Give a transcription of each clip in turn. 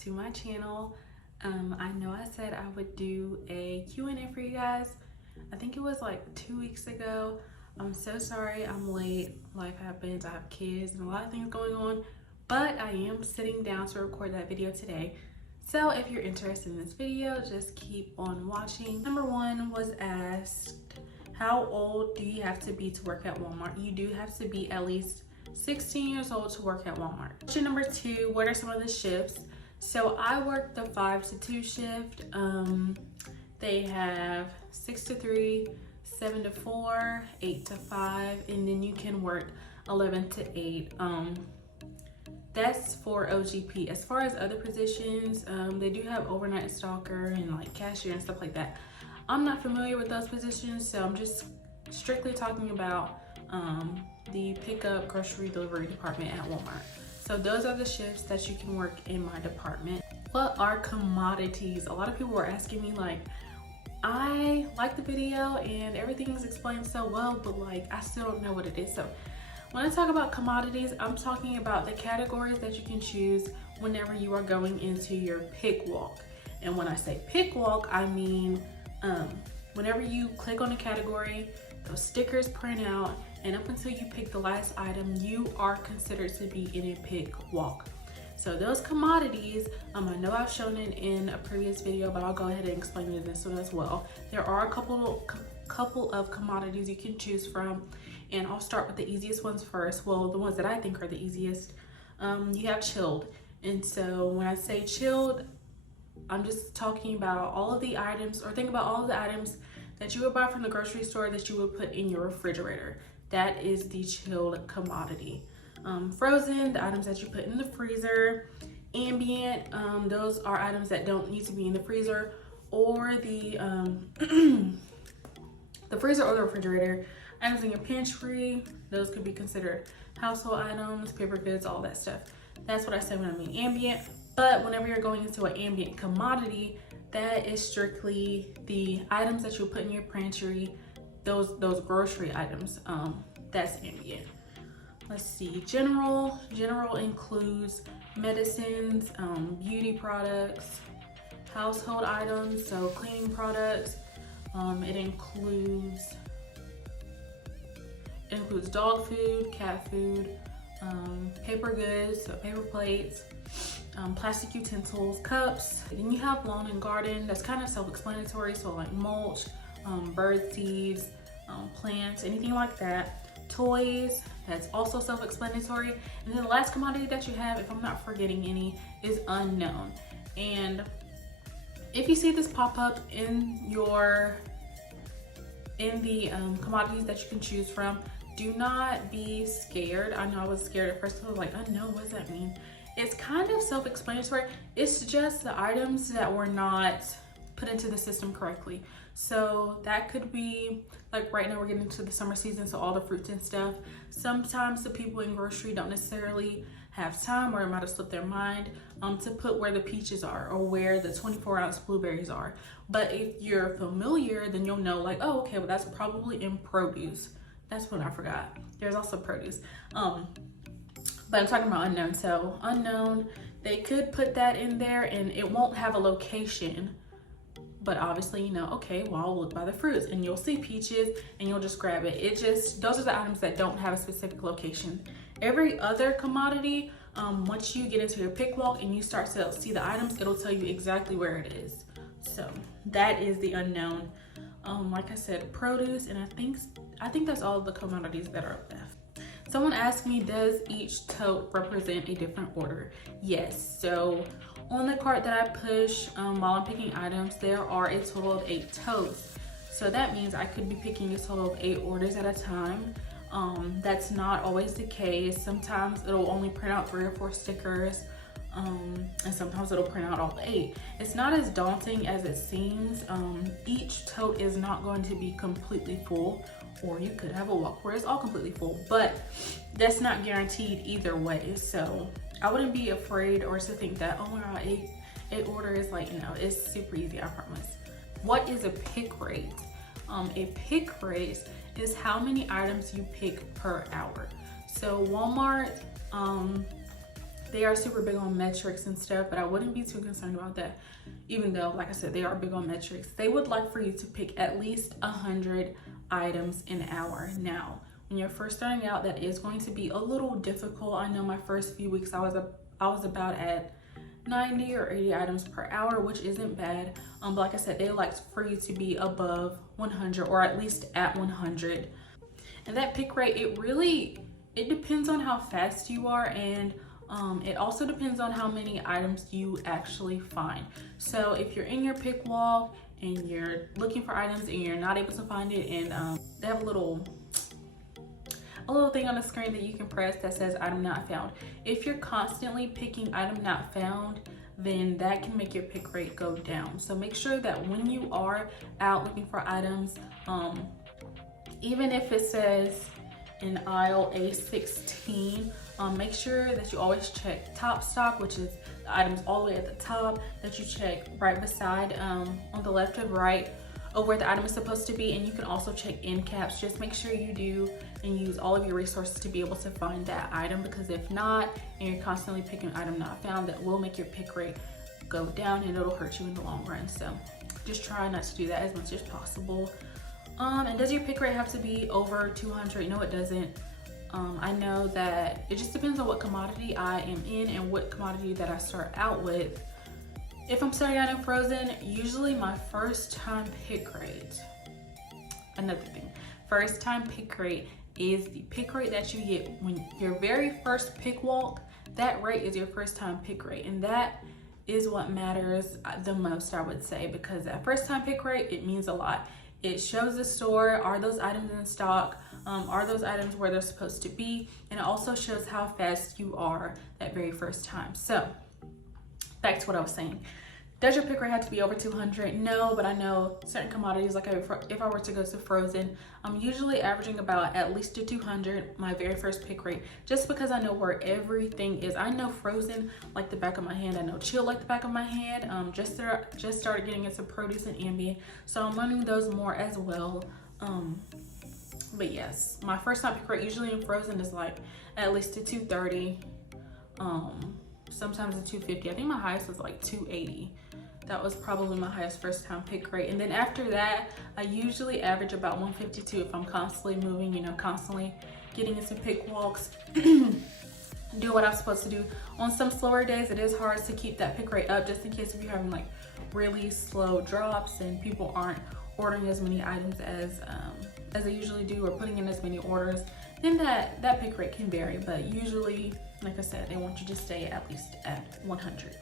to my channel. I know I said I would do a Q&A for you guys. I think it was like 2 weeks ago. I'm so sorry I'm late. Life happens, I have kids and a lot of things going on, but I am sitting down to record that video today. So if you're interested in this video, just keep on watching. Number 1 was asked, how old do you have to be to work at Walmart? You do have to be at least 16 years old to work at Walmart. Question number 2, what are some of the shifts? So I work the 5 to 2 shift. They have 6 to 3, 7 to 4, 8 to 5, and then you can work 11 to 8. That's for OGP. As far as other positions, they do have overnight stalker and like cashier and stuff like that. I'm not familiar with those positions, so I'm just strictly talking about the pickup grocery delivery department at Walmart. So those are the shifts that you can work in my department. What are commodities? A lot of people were asking me, like, I like the video and everything's explained so well, but like I still don't know what it is. So when I talk about commodities, I'm talking about the categories that you can choose whenever you are going into your pick walk. And when I say pick walk, I mean whenever you click on a category, those stickers print out, and up until you pick the last item, you are considered to be in a pick walk. So those commodities, I know I've shown it in a previous video, but I'll go ahead and explain it in this one as well. There are a couple of commodities you can choose from, and I'll start with the easiest ones first. Well, the ones that I think are the easiest. You have chilled, and so when I say chilled, I'm just talking about all of the items, or think about all of the items that you would buy from the grocery store that you would put in your refrigerator. That is the chilled commodity. Frozen, the items that you put in the freezer. Ambient, those are items that don't need to be in the freezer or the the freezer or the refrigerator. Items in your pantry, those could be considered household items, paper goods, all that stuff. That's what I say when I mean ambient. But whenever you're going into an ambient commodity, that is strictly the items that you'll put in your pantry, those grocery items. That's ambient. Let's see, general includes medicines, beauty products, household items, so cleaning products. It includes dog food, cat food, paper goods, so paper plates, plastic utensils, cups. Then you have lawn and garden. That's kind of self-explanatory, so like mulch, bird seeds, plants, anything like that. Toys, that's also self-explanatory. And then the last commodity that you have, if I'm not forgetting any, is unknown. And if you see this pop up in the commodities that you can choose from, do not be scared. I know I was scared at first. I was like, unknown, what does that mean? It's kind of self-explanatory. It's just the items that were not put into the system correctly. So that could be, like right now we're getting into the summer season, so all the fruits and stuff. Sometimes the people in grocery don't necessarily have time, or it might have slipped their mind, to put where the peaches are or where the 24-ounce blueberries are. But if you're familiar, then you'll know, like, oh, okay, well that's probably in produce. That's what I forgot. There's also produce. But I'm talking about unknown. So unknown, they could put that in there and it won't have a location. But obviously, you know, okay, well, I'll look by the fruits and you'll see peaches and you'll just grab it. Those are the items that don't have a specific location. Every other commodity, once you get into your pick walk and you start to see the items, it'll tell you exactly where it is. So that is the unknown. Like I said, produce, and I think that's all of the commodities that are left. Someone asked me, does each tote represent a different order? Yes, so on the cart that I push while I'm picking items, there are a total of 8 totes. So that means I could be picking a total of 8 orders at a time. That's not always the case. Sometimes it'll only print out 3 or 4 stickers, and sometimes it'll print out all 8. It's not as daunting as it seems. Each tote is not going to be completely full, or you could have a walk where it's all completely full, but that's not guaranteed either way. So I wouldn't be afraid or to think that, oh my god, 8 orders, like, you know, it's super easy, I promise. What is a pick rate? A pick rate is how many items you pick per hour. So Walmart they are super big on metrics and stuff, but I wouldn't be too concerned about that. Even though, like I said, they are big on metrics. They would like for you to pick at least 100 items an hour. Now, when you're first starting out, that is going to be a little difficult. I know my first few weeks, I was about at 90 or 80 items per hour, which isn't bad. But like I said, they like for you to be above 100 or at least at 100. And that pick rate, it depends on how fast you are, and it also depends on how many items you actually find. So if you're in your pick walk and you're looking for items and you're not able to find it, and they have a little thing on the screen that you can press that says item not found. If you're constantly picking item not found, then that can make your pick rate go down. So make sure that when you are out looking for items, even if it says in aisle A16, make sure that you always check top stock, which is the items all the way at the top, that you check right beside on the left and right of where the item is supposed to be. And you can also check end caps. Just make sure you do and use all of your resources to be able to find that item, because if not, and you're constantly picking item not found, that will make your pick rate go down and it'll hurt you in the long run. So just try not to do that as much as possible. And does your pick rate have to be over 200? No, it doesn't. I know that it just depends on what commodity I am in and what commodity that I start out with. If I'm starting out in frozen, usually my first time pick rate, another thing, first time pick rate is the pick rate that you get when your very first pick walk. That rate is your first time pick rate, and that is what matters the most, I would say, because that first time pick rate, it means a lot. It shows the store, are those items in stock, are those items where they're supposed to be, and it also shows how fast you are that very first time. So back to what I was saying. Does your pick rate have to be over 200? No, but I know certain commodities, like if I were to go to frozen, I'm usually averaging about at least a 200, my very first pick rate, just because I know where everything is. I know frozen like the back of my hand. I know chill like the back of my hand. Just started getting into produce and ambient, so I'm learning those more as well. But yes, my first time pick rate usually in frozen is like at least a 230, sometimes a 250. I think my highest was like 280. That was probably my highest first time pick rate. And then after that, I usually average about 152 if I'm constantly moving, you know, constantly getting into pick walks, do what I'm supposed to do. On some slower days, it is hard to keep that pick rate up, just in case if you're having like really slow drops and people aren't ordering as many items as they usually do, or putting in as many orders, then that pick rate can vary. But usually, like I said, they want you to stay at least at 100.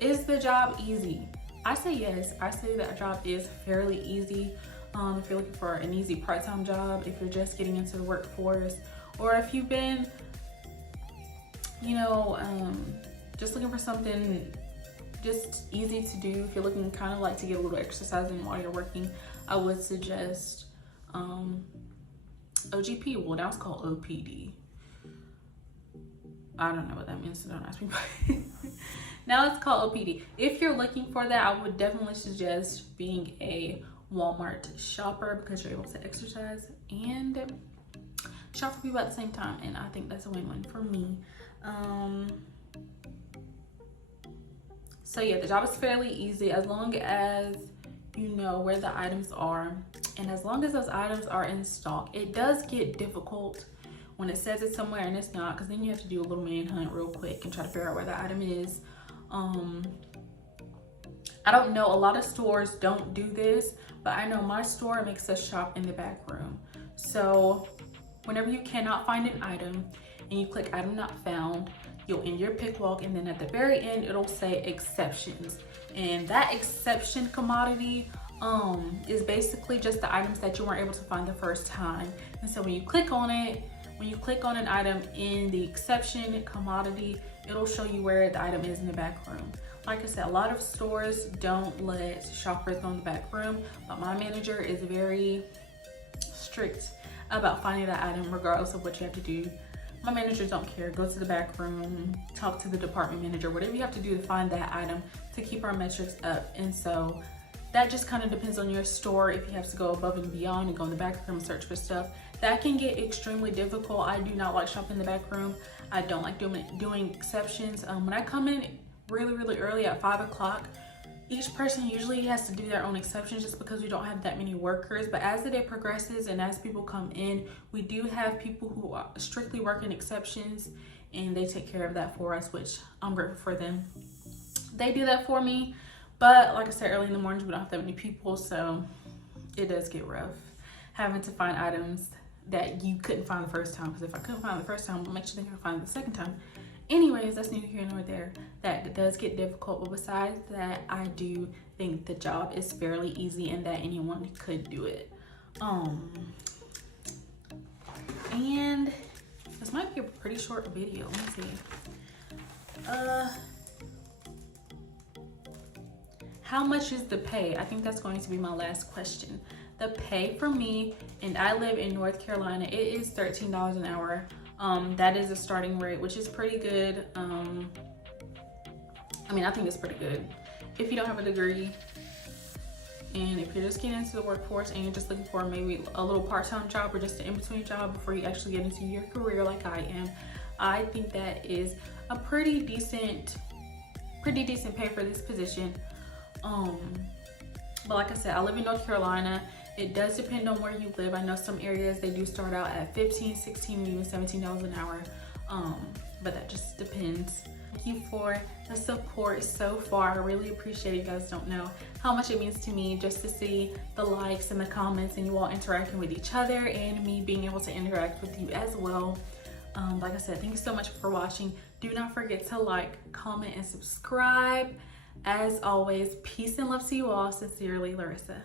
Is the job easy? I say yes. I say that job is fairly easy. If you're looking for an easy part-time job, if you're just getting into the workforce, or if you've been, you know, just looking for something just easy to do, if you're looking kind of like to get a little exercise in while you're working, I would suggest OGP. Well, now it's called OPD. I don't know what that means, so don't ask me. Now it's called OPD. If you're looking for that, I would definitely suggest being a Walmart shopper, because you're able to exercise and shop for people at the same time, and I think that's a win-win for me. So yeah, the job is fairly easy as long as you know where the items are, and as long as those items are in stock. It does get difficult when it says it's somewhere and it's not, because then you have to do a little manhunt real quick and try to figure out where the item is. I don't know, a lot of stores don't do this, but I know my store makes us shop in the back room. So whenever you cannot find an item and you click item not found, you'll end your pick walk, and then at the very end it'll say exceptions, and that exception commodity is basically just the items that you weren't able to find the first time. And so when you click on it, when you click on an item in the exception commodity, it'll show you where the item is in the back room. Like I said, a lot of stores don't let shoppers go in the back room, but my manager is very strict about finding that item regardless of what you have to do. My managers don't care. Go to the back room, talk to the department manager, whatever you have to do to find that item to keep our metrics up. And so that just kind of depends on your store. If you have to go above and beyond and go in the back room and search for stuff, that can get extremely difficult. I do not like shopping in the back room. I don't like doing exceptions. When I come in really early at 5 o'clock, each person usually has to do their own exceptions just because we don't have that many workers. But as the day progresses and as people come in, we do have people who are strictly working exceptions, and they take care of that for us, which I'm grateful for them. They do that for me. But like I said, early in the mornings, we don't have that many people, so it does get rough having to find items that you couldn't find the first time. Because if I couldn't find it the first time, what makes you think I can find it the second time? Anyways, that's neither here nor there. That does get difficult, but besides that, I do think the job is fairly easy and that anyone could do it. And this might be a pretty short video. Let me see. How much is the pay? I think that's going to be my last question. The pay for me, and I live in North Carolina, it is $13 an hour. That is a starting rate, which is pretty good. I mean, I think it's pretty good. If you don't have a degree, and if you're just getting into the workforce and you're just looking for maybe a little part-time job or just an in-between job before you actually get into your career like I am, I think that is a pretty decent pay for this position. But like I said, I live in North Carolina. It does depend on where you live. I know some areas they do start out at $15, $16, even $17 an hour. But that just depends. Thank you for the support so far. I really appreciate it. You guys don't know how much it means to me just to see the likes and the comments and you all interacting with each other and me being able to interact with you as well. Like I said, thank you so much for watching. Do not forget to like, comment, and subscribe. As always, peace and love to you all. Sincerely, Larisa.